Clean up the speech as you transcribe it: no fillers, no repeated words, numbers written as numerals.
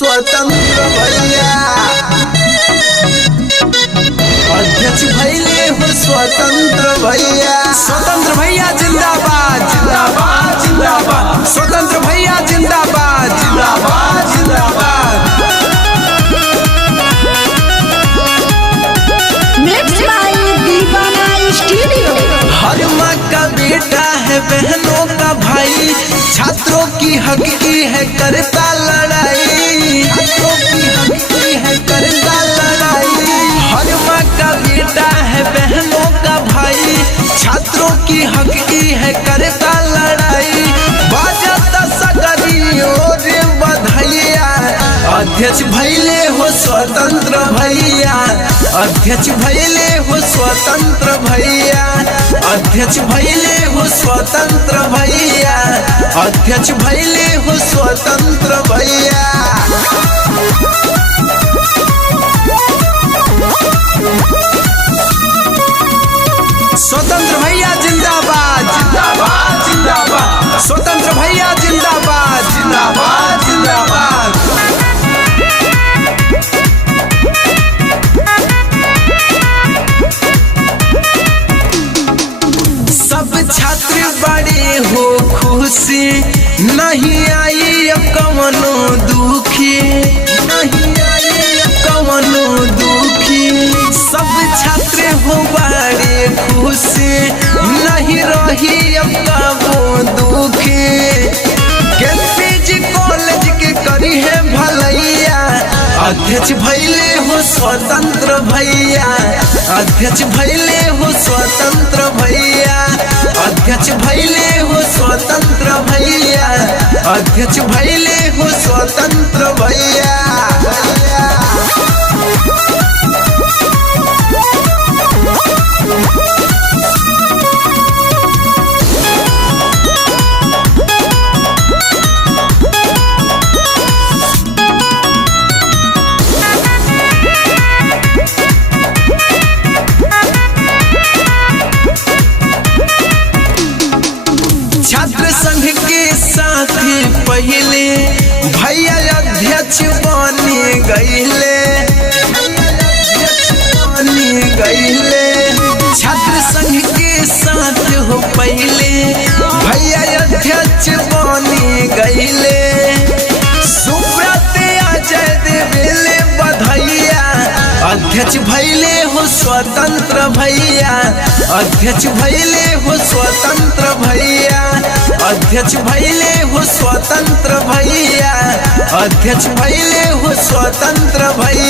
स्वतंत्र भैया अध्यक्ष भैले हो स्वतंत्र भैया जिंदाबाद जिंदाबाद जिंदाबाद स्वतंत्र भैया जिंदाबाद जिंदाबाद जिंदाबाद। मिक्स बाय दीवाना स्टूडियो। हर माँ का बेटा है बहनों का भाई, छात्रों की हक की है करता लड़ाई, छात्रों की हक की है करता लड़ाई। हर माँ का बेटा है बहनों का भाई, छात्रों की हक की है करता लड़ाई। बाजाता सगरियों रे बधाइया, अध्यक्ष भैले हो स्वतंत्र भैया, अध्यक्ष भैले हो स्वतंत्र भैया, अध्यक्ष भैले हो स्वतंत्र भैया, अध्यक्ष भैले हो स्वतंत्र भैया। स्वतंत्र भैया जिंदाबाद जिंदाबाद जिंदाबाद स्वतंत्र भैया जिंदाबाद जिंदाबाद जिंदाबाद। सब छात्र बड़े हो खुशी, नहीं आई अब कवनो दुखी, नहीं आई अब कवनो दुखी। सब छात्र हो बड़े खुशी, नहीं रही अब कवनो दुखी। केपीजी कॉलेज के करी है भलैया, अध्यक्ष भैले हो स्वतंत्र भैया, अध्यक्ष भैले हो स्वतंत्र भैया, अध्यक्ष भैले हो स्वतंत्र भैया, अध्यक्ष भैले हो स्वतंत्र भैया। छात्र संघ के साथी पहले भैया अध्यक्ष बने गईले, छात्र संघ के साथ हो पहले भैया अध्यक्ष बने गईले। सुब्रत अजय देवेले बधाइया, अध्यक्ष भैले हो स्वतंत्र भैया, अध्यक्ष भैले हो स्वतंत्र भैया, अध्यक्ष भैले हो स्वतंत्र भैया, अध्यक्ष भैले हो स्वतंत्र भैया।